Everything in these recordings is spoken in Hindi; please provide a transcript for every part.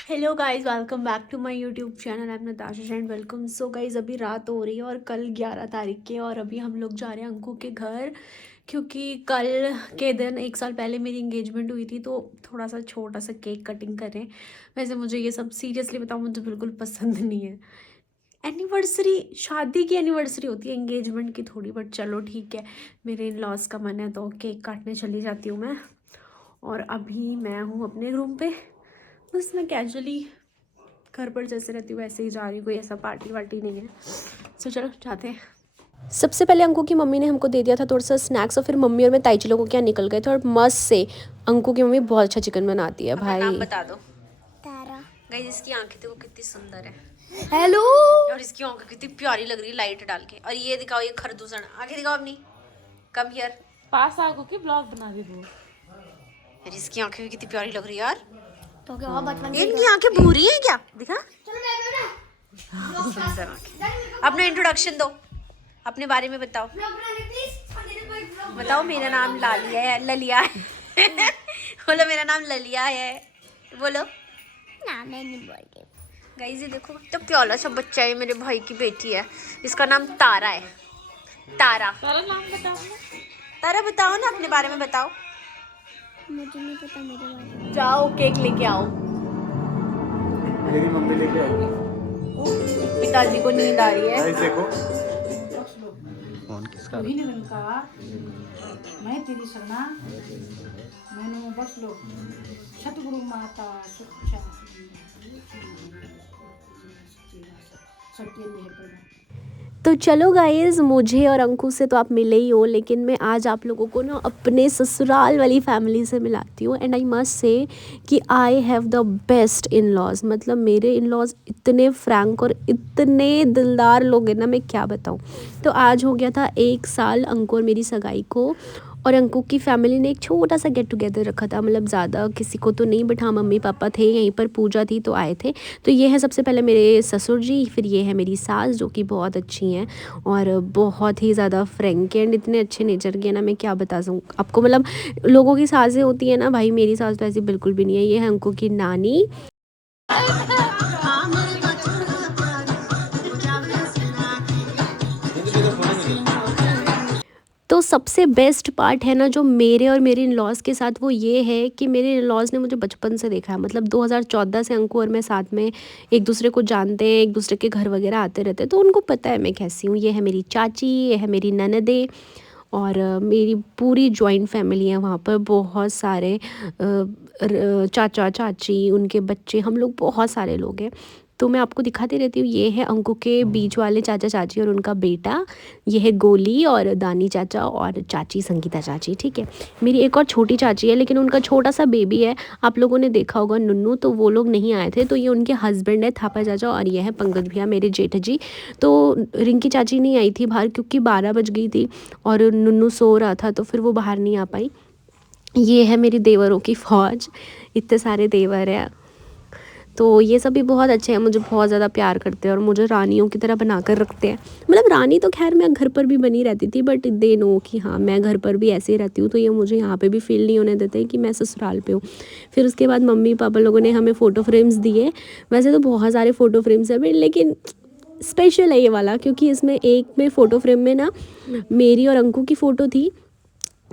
Hello guys, welcome back to my YouTube channel. I am Natasha and welcome. So guys, अभी रात हो रही है और कल 11 तारीख के, और अभी हम लोग जा रहे हैं अंकु के घर, क्योंकि कल के दिन 1 साल पहले मेरी इंगेजमेंट हुई थी, तो थोड़ा सा छोटा सा केक कटिंग करें। वैसे मुझे ये सब सीरियसली बताऊँ, मुझे बिल्कुल पसंद नहीं है। एनिवर्सरी, शादी की एनिवर्सरी होती है, इंगेजमेंट की थोड़ी। बट चलो ठीक है, मेरे इन लॉज का मन है तो केक काटने चली जाती हूँ मैं। और अभी मैं हूँ अपने रूम पे, बस मैं कैजुअली घर पर जैसे रहती हूँ वैसे ही जा रही हूँ, कोई ऐसा पार्टी वार्टी नहीं है। सो चलो जाते हैं। सबसे पहले अंकु की मम्मी ने हमको दे दिया था थोड़ा सा स्नैक्स, और फिर मम्मी और मैं ताई जी लोगों के यहाँ निकल गए थे। और मस्त से अंकु की मम्मी बहुत अच्छा चिकन बनाती है भाई। नाम बता दो। तारा। गाइस, इसकी आंखें देखो कितनी सुंदर है। हेलो। और इसकी आंखें कितनी प्यारी लग रही है लाइट डाल के। और ये दिखाओ, ये खरदूसण आंखें दिखाओ अपनी। Come here. पास आगो की ब्लॉग बना दे दो। यार इसकी आंखें भी कितनी प्यारी लग रही है यार। तो क्या बचपन से इनकी आंखें भूरी हैं क्या? दिखा। सुंदर आंखें। अपना इंट्रोडक्शन दो, अपने बारे में बताओ। बताओ। मेरा नाम लालिया है, ललिया है। बोलो मेरा नाम ललिया है। बोलो। नाम है नहीं बोल। गाइस ये देखो तो प्याला सा बच्चा है, मेरे भाई की बेटी है, इसका नाम तारा है। तारा। तारा नाम बताओ ना। तारा बताओ ना, अपने बारे में बताओ। मुझे नहीं पता मेरे बारे में। जाओ केक लेके आओ। मेरी मम्मी लेके आएगी। पिताजी को नींद आ रही है। गाइस देखो। फोन किसका तू ही निरंका मैं तेरी शरणा मैंने बस लो सतगुरु माता सुच्चा सत्य निहित। तो चलो गाइज, मुझे और अंकु से तो आप मिले ही हो, लेकिन मैं आज आप लोगों को ना अपने ससुराल वाली फैमिली से मिलाती हूँ। एंड आई मस्ट से कि I have the best in laws. मतलब मेरे इन लॉज इतने फ्रैंक और इतने दिलदार लोग हैं ना, मैं क्या बताऊँ। तो आज हो गया था 1 साल अंकु और मेरी सगाई को, और अंकु की फैमिली ने एक छोटा सा गेट टुगेदर रखा था। मतलब ज़्यादा किसी को तो नहीं, बट हाँ मम्मी पापा थे यहीं पर, पूजा थी तो आए थे। तो ये है सबसे पहले मेरे ससुर जी, फिर ये है मेरी सास जो कि बहुत अच्छी हैं और बहुत ही ज़्यादा फ्रैंक एंड इतने अच्छे नेचर की है ना, मैं क्या बता सकूँ आपको। मतलब लोगों की सासें होती है ना भाई, मेरी सास तो ऐसी बिल्कुल भी नहीं है। ये है अंकु की नानी। तो सबसे बेस्ट पार्ट है ना जो मेरे और मेरे इन लॉज के साथ, वो ये है कि मेरे इन लॉज ने मुझे बचपन से देखा है। मतलब 2014 से अंकु और मैं साथ में एक दूसरे को जानते हैं, एक दूसरे के घर वगैरह आते रहते हैं, तो उनको पता है मैं कैसी हूँ। ये है मेरी चाची, ये है मेरी ननदे, और मेरी पूरी जॉइंट फैमिली है वहाँ पर। बहुत सारे चाचा चाची, उनके बच्चे, हम लोग बहुत सारे लोग हैं। तो मैं आपको दिखाती रहती हूँ। ये है अंकु के बीच वाले चाचा चाची और उनका बेटा। ये है गोली और दानी चाचा और चाची संगीता चाची। ठीक है, मेरी एक और छोटी चाची है, लेकिन उनका छोटा सा बेबी है, आप लोगों ने देखा होगा, नुन्नू। तो वो लोग नहीं आए थे। तो ये उनके हस्बैंड है थापा चाचा, और ये है पंकज भैया मेरे जेठ जी। तो रिंकी चाची नहीं आई थी बाहर, क्योंकि 12 बज गई थी और नुन्नू सो रहा था, तो फिर वो बाहर नहीं आ पाई। ये है मेरी देवरों की फ़ौज, इतने सारे देवर हैं। तो ये सब भी बहुत अच्छे हैं, मुझे बहुत ज़्यादा प्यार करते हैं और मुझे रानियों की तरह बना कर रखते हैं। मतलब रानी तो खैर मैं घर पर भी बनी रहती थी, बट दे नो कि हाँ मैं घर पर भी ऐसे ही रहती हूँ, तो ये मुझे यहाँ पे भी फील नहीं होने देते हैं कि मैं ससुराल पे हूँ। फिर उसके बाद मम्मी पापा लोगों ने हमें फ़ोटो फ्रेम्स दिए। वैसे तो बहुत सारे फ़ोटो फ्रेम्स हैं, लेकिन स्पेशल है ये वाला, क्योंकि इसमें एक में फ़ोटो फ्रेम में ना मेरी और अंकु की फ़ोटो थी,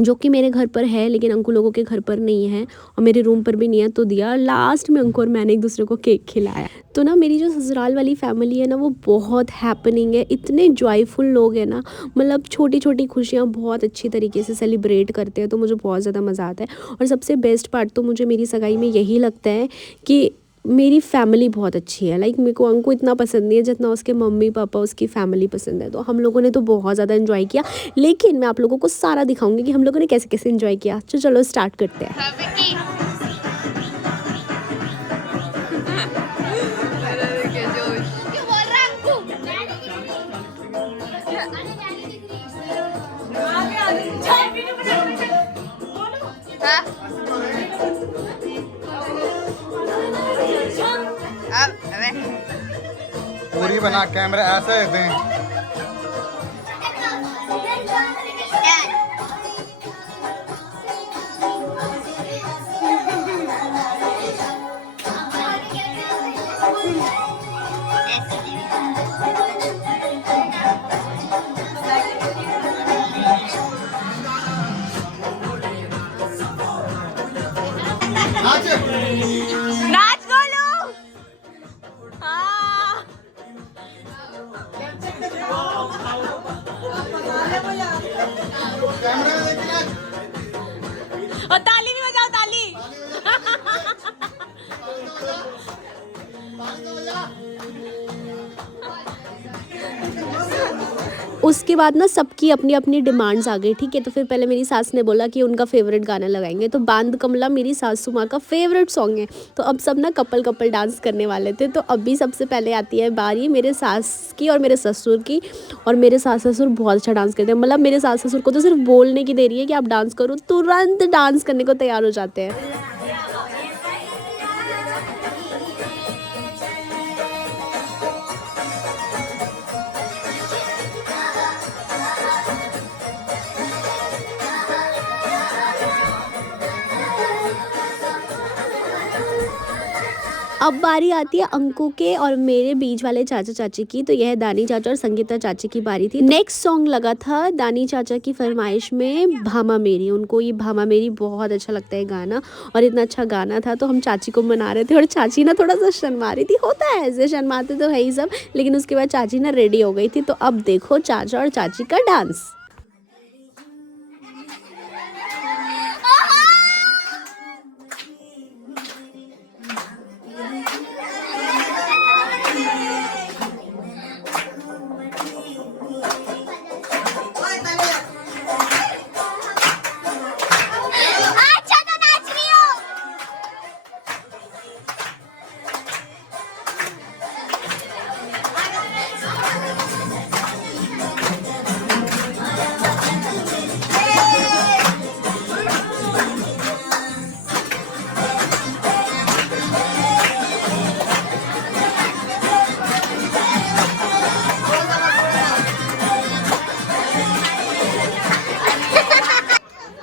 जो कि मेरे घर पर है लेकिन अंकु लोगों के घर पर नहीं है, और मेरे रूम पर भी नहीं है। तो दिया लास्ट में अंकु और मैंने एक दूसरे को केक खिलाया। तो ना मेरी जो ससुराल वाली फैमिली है ना, वो बहुत हैपनिंग है, इतने जॉयफुल लोग हैं ना। मतलब छोटी छोटी खुशियाँ बहुत अच्छी तरीके से सेलिब्रेट करते हैं, तो मुझे बहुत ज़्यादा मज़ा आता है। और सबसे बेस्ट पार्ट तो मुझे मेरी सगाई में यही लगता है कि मेरी फैमिली बहुत अच्छी है। लाइक मेरे को अंकु इतना पसंद नहीं है जितना उसके मम्मी पापा, उसकी फैमिली पसंद है। तो हम लोगों ने तो बहुत ज़्यादा इन्जॉय किया, लेकिन मैं आप लोगों को सारा दिखाऊंगी कि हम लोगों ने कैसे कैसे इन्जॉय किया। तो चलो स्टार्ट करते हैं। पूरी बना कैमरा ऐसे दें। नाच गोलू। हाँ। और ताली भी बजाओ, ताली। उसके बाद ना सबकी अपनी अपनी डिमांड्स आ गई, ठीक है। तो फिर पहले मेरी सास ने बोला कि उनका फेवरेट गाना लगाएंगे, तो बांध कमला मेरी सासू माँ का फेवरेट सॉन्ग है। तो अब सब ना कपल कपल डांस करने वाले थे। तो अभी सबसे पहले आती है बारी मेरे सास की और मेरे ससुर की। और मेरे सास ससुर बहुत अच्छा डांस करते हैं, मतलब मेरे सास ससुर को तो सिर्फ बोलने की देरी है कि आप डांस करो, तुरंत डांस करने को तैयार हो जाते हैं। अब बारी आती है अंकु के और मेरे बीच वाले चाचा चाची की। तो यह दानी चाचा और संगीता चाची की बारी थी। नेक्स्ट सॉन्ग लगा था दानी चाचा की फरमाइश में भामा मेरी। उनको ये भामा मेरी बहुत अच्छा लगता है गाना, और इतना अच्छा गाना था तो हम चाची को मना रहे थे। और चाची ना थोड़ा सा शर्मा रही थी, होता है ऐसे, शर्माते तो है ही सब। लेकिन उसके बाद चाची ना रेडी हो गई थी। तो अब देखो चाचा और चाची का डांस।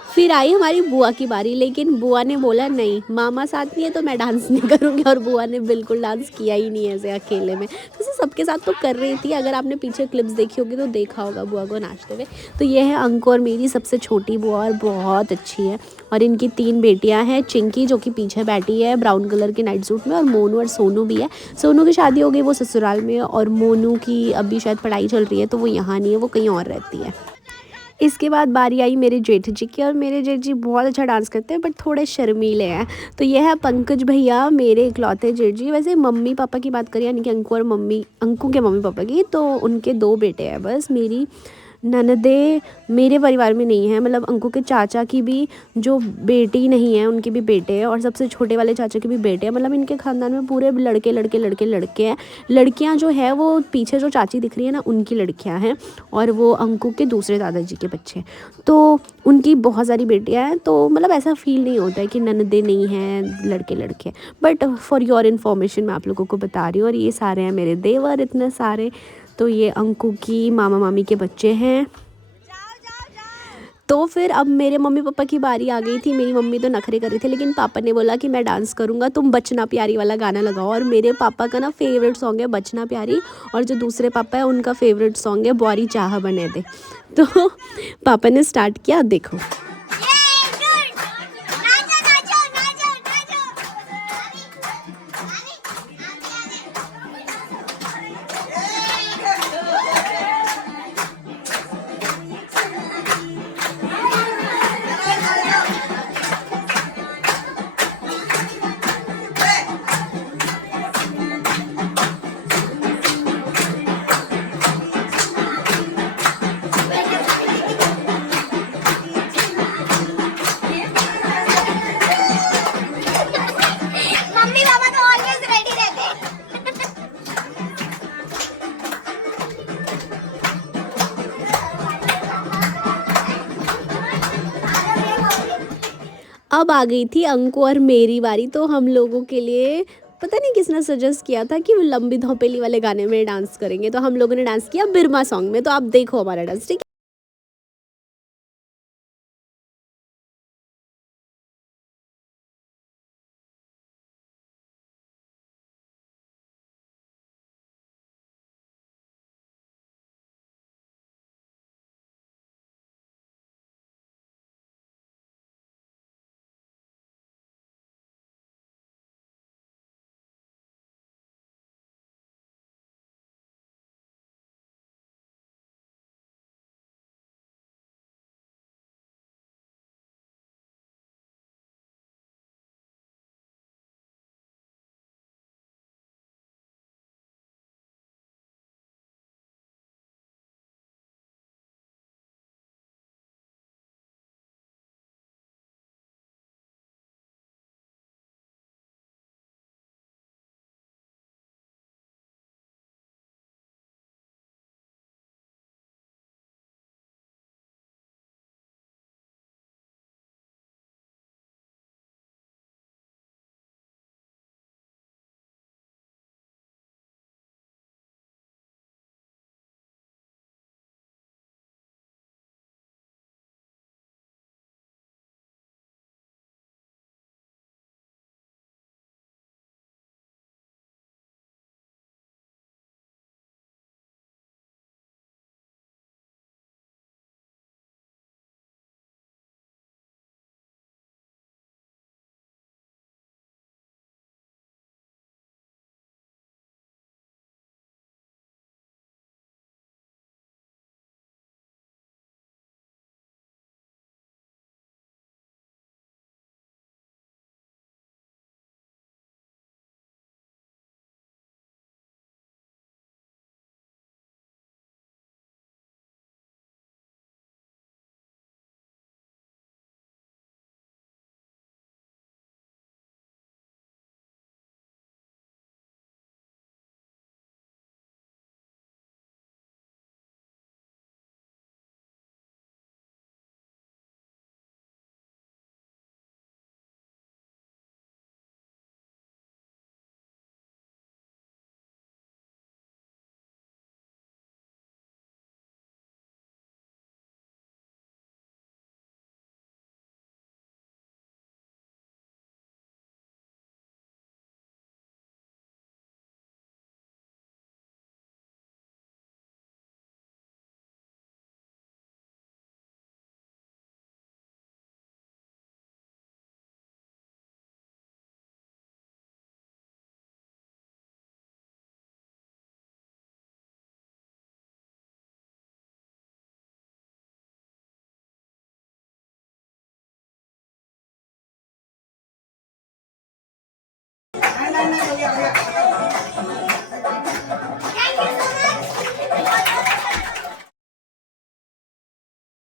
फिर आई हमारी बुआ की बारी, लेकिन बुआ ने बोला नहीं, मामा साथ नहीं है तो मैं डांस नहीं करूँगी। और बुआ ने बिल्कुल डांस किया ही नहीं ऐसे अकेले में। वैसे सबके साथ तो कर रही थी, अगर आपने पीछे क्लिप्स देखी होगी तो देखा होगा बुआ को नाचते हुए। तो ये है अंकु और मेरी सबसे छोटी बुआ, और बहुत अच्छी है। और इनकी 3 बेटियां हैं, चिंकी जो कि पीछे बैठी है ब्राउन कलर के नाइट सूट में, और मोनू और सोनू भी है। सोनू की शादी हो गई, वो ससुराल में है, और मोनू की अभी शायद पढ़ाई चल रही है तो वो यहाँ नहीं है, वो कहीं और रहती है। इसके बाद बारी आई मेरे जेठ जी की, और मेरे जेठ जी बहुत अच्छा डांस करते हैं बट थोड़े शर्मीले हैं। तो यह है पंकज भैया, मेरे इकलौते जेठ जी। वैसे मम्मी पापा की बात करें, यानी कि अंकु के मम्मी पापा की, तो उनके 2 बेटे हैं बस। मेरी ननदे मेरे परिवार में नहीं है, मतलब अंकु के चाचा की भी जो बेटी नहीं है उनके भी बेटे हैं, और सबसे छोटे वाले चाचा के भी बेटे हैं। मतलब इनके ख़ानदान में पूरे लड़के लड़के लड़के लड़के हैं। लड़कियां जो है वो पीछे जो चाची दिख रही है ना, उनकी लड़कियां हैं, और वो अंकु के दूसरे दादाजी के बच्चे। तो उनकी बहुत सारी बेटियां हैं। तो मतलब ऐसा फील नहीं होता है कि ननदे नहीं हैं, लड़के लड़के। बट फॉर योर इन्फॉर्मेशन मैं आप लोगों को बता रही हूँ। और ये सारे हैं मेरे देवर, इतने सारे। तो ये अंकु की मामा मामी के बच्चे हैं। तो फिर अब मेरे मम्मी पापा की बारी आ गई थी। मेरी मम्मी तो नखरे कर रही थी, लेकिन पापा ने बोला कि मैं डांस करूँगा, तुम बचना प्यारी वाला गाना लगाओ। और मेरे पापा का ना फेवरेट सॉन्ग है बचना प्यारी, और जो दूसरे पापा है उनका फेवरेट सॉन्ग है बौरी चाह बने दे। तो पापा ने स्टार्ट किया, देखो। मम्मी पापा तो ऑलवेज रेडी रहते हैं। अब आ गई थी अंकु और मेरी बारी। तो हम लोगों के लिए पता नहीं किसने सजेस्ट किया था कि वो लंबी धौपेली वाले गाने में डांस करेंगे, तो हम लोगों ने डांस किया बिरमा सॉन्ग में। तो आप देखो हमारा डांस, ठीक है। हो गया